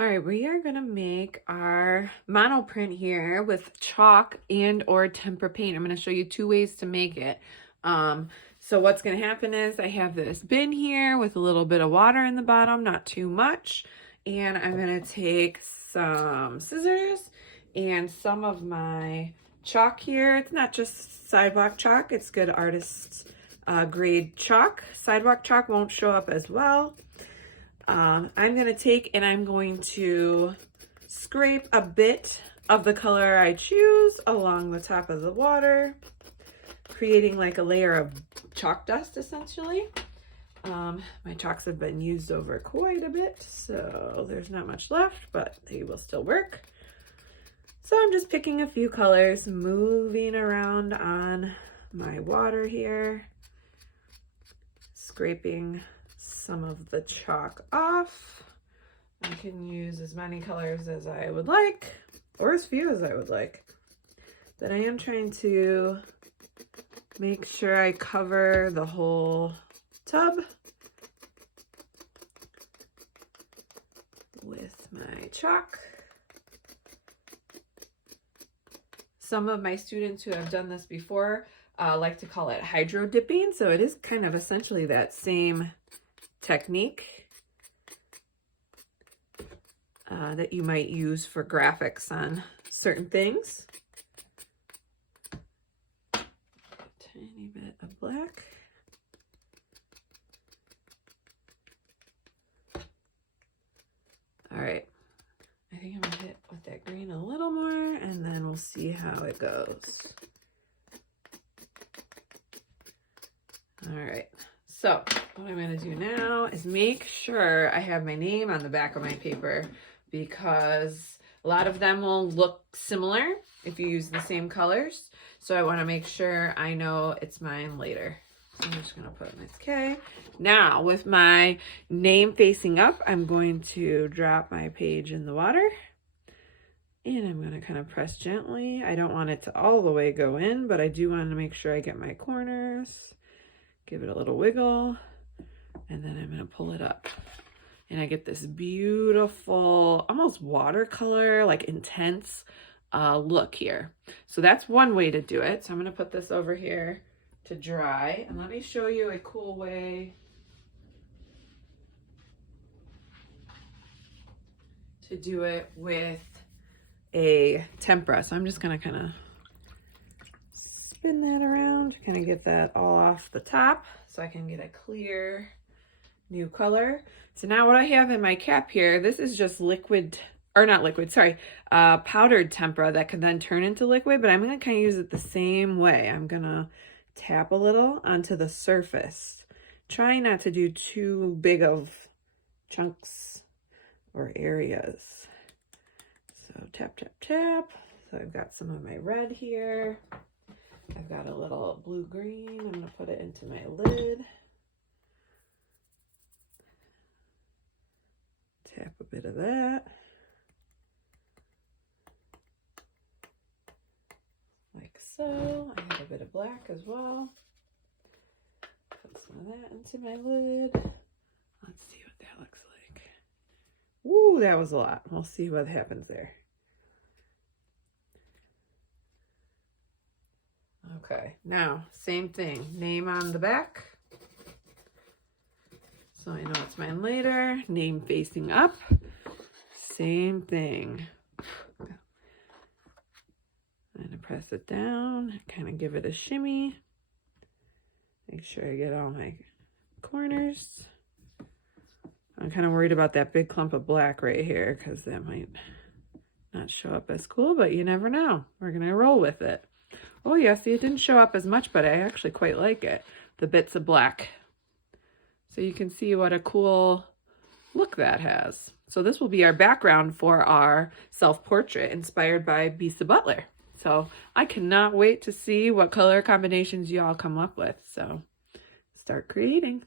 All right, we are gonna make our mono print here with chalk and or tempera paint. I'm gonna show you two ways to make it. So what's gonna happen is I have this bin here with a little bit of water in the bottom, not too much. And I'm gonna take some scissors and some of my chalk here. It's not just sidewalk chalk, it's good artist's grade chalk. Sidewalk chalk won't show up as well. I'm going to take and I'm going to scrape a bit of the color I choose along the top of the water, creating like a layer of chalk dust essentially. My chalks have been used over quite a bit, so there's not much left, but they will still work. So I'm just picking a few colors, moving around on my water here, scraping some of the chalk off. I can use as many colors as I would like, or as few as I would like. But I am trying to make sure I cover the whole tub with my chalk. Some of my students who have done this before like to call it hydro dipping, so it is kind of essentially that same technique that you might use for graphics on certain things. A tiny bit of black. All right, I think I'm gonna hit with that green a little more and then we'll see how it goes. All right. So what I'm going to do now is make sure I have my name on the back of my paper, because a lot of them will look similar if you use the same colors. So I want to make sure I know it's mine later. So I'm just going to put Miss K. Now with my name facing up, I'm going to drop my page in the water. And I'm going to kind of press gently. I don't want it to all the way go in, but I do want to make sure I get my corners. Give it a little wiggle, and then I'm going to pull it up. And I get this beautiful, almost watercolor, like intense look here. So that's one way to do it. So I'm going to put this over here to dry. And let me show you a cool way to do it with a tempera. So I'm just going to kind of spin that around, kind of get that all off the top so I can get a clear new color. So now what I have in my cap here, this is just liquid, or not liquid, sorry, powdered tempera that can then turn into liquid, but I'm going to kind of use it the same way. I'm going to tap a little onto the surface, trying not to do too big of chunks or areas. So tap, tap, tap. So I've got some of my red here. I've got a little blue-green. I'm going to put it into my lid. Tap a bit of that. Like so. I have a bit of black as well. Put some of that into my lid. Let's see what that looks like. Ooh, that was a lot. We'll see what happens there. Okay, now same thing, name on the back. So I know it's mine later. Name facing up. Same thing. I'm going to press it down, kind of give it a shimmy. Make sure I get all my corners. I'm kind of worried about that big clump of black right here because that might not show up as cool, but you never know. We're going to roll with it. Oh yeah, see, it didn't show up as much, but I actually quite like it. The bits of black. So you can see what a cool look that has. So this will be our background for our self-portrait inspired by Bisa Butler. So I cannot wait to see what color combinations you all come up with. So start creating.